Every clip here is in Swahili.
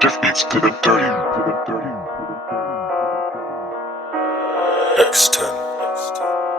Death beats to the dirty. X10.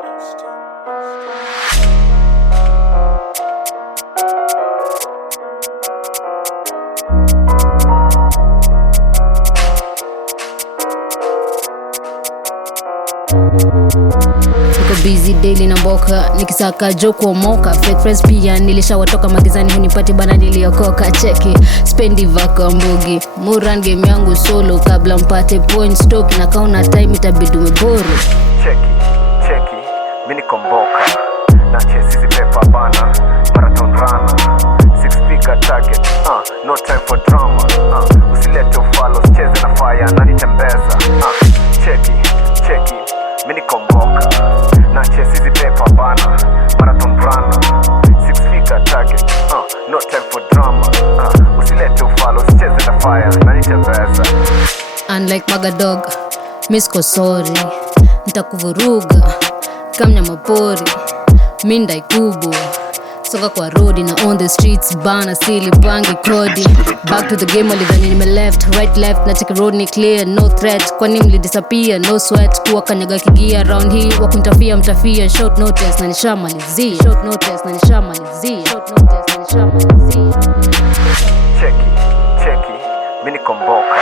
Niko busy daily na mboka nikisaka joke kuomoka. Fake friends pia nilishawatoka magizani, hunipati bana niliokoka. Cheki spendi vako mbugi muran game yangu solo kabla mpate point stock na kauna time itabidi umeboru. Cheki mini komboka na chase hizi pepa bana marathon runner 6 figure target no time for drama usilete ufalo cheze na fire na nitembeza cheki mini komboka na chase hizi pepa bana marathon runner 6 figure target no time for drama usilete ufalo cheze na fire na nitembeza. Unlike Magadog misko sorry, nitakuvuruga kamnyama pori mindai kubwa soka kwa road na on the streets bana sili pangi kodi. Back to the game walidhani nime left right na check road ni clear no threat, kwani mli disappear no sweat kuwa kanyaga kigia around hii wakuntafia mtafia short notice na nishamalizia Cheki mini komboka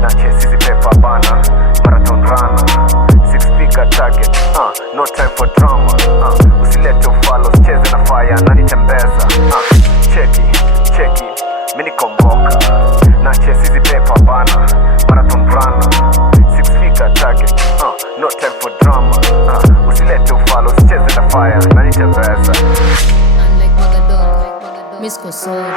na chase hizi pepa bana marathon runner 6 figure target no time for drama usilete ufalo cheze na fire na nitembeza cheki mini komboka na chase hizi pepa bana marathon runner 6 figure target no time for drama usilete ufalo cheze na fire na nitembeza. Unlike Magadog misko sorry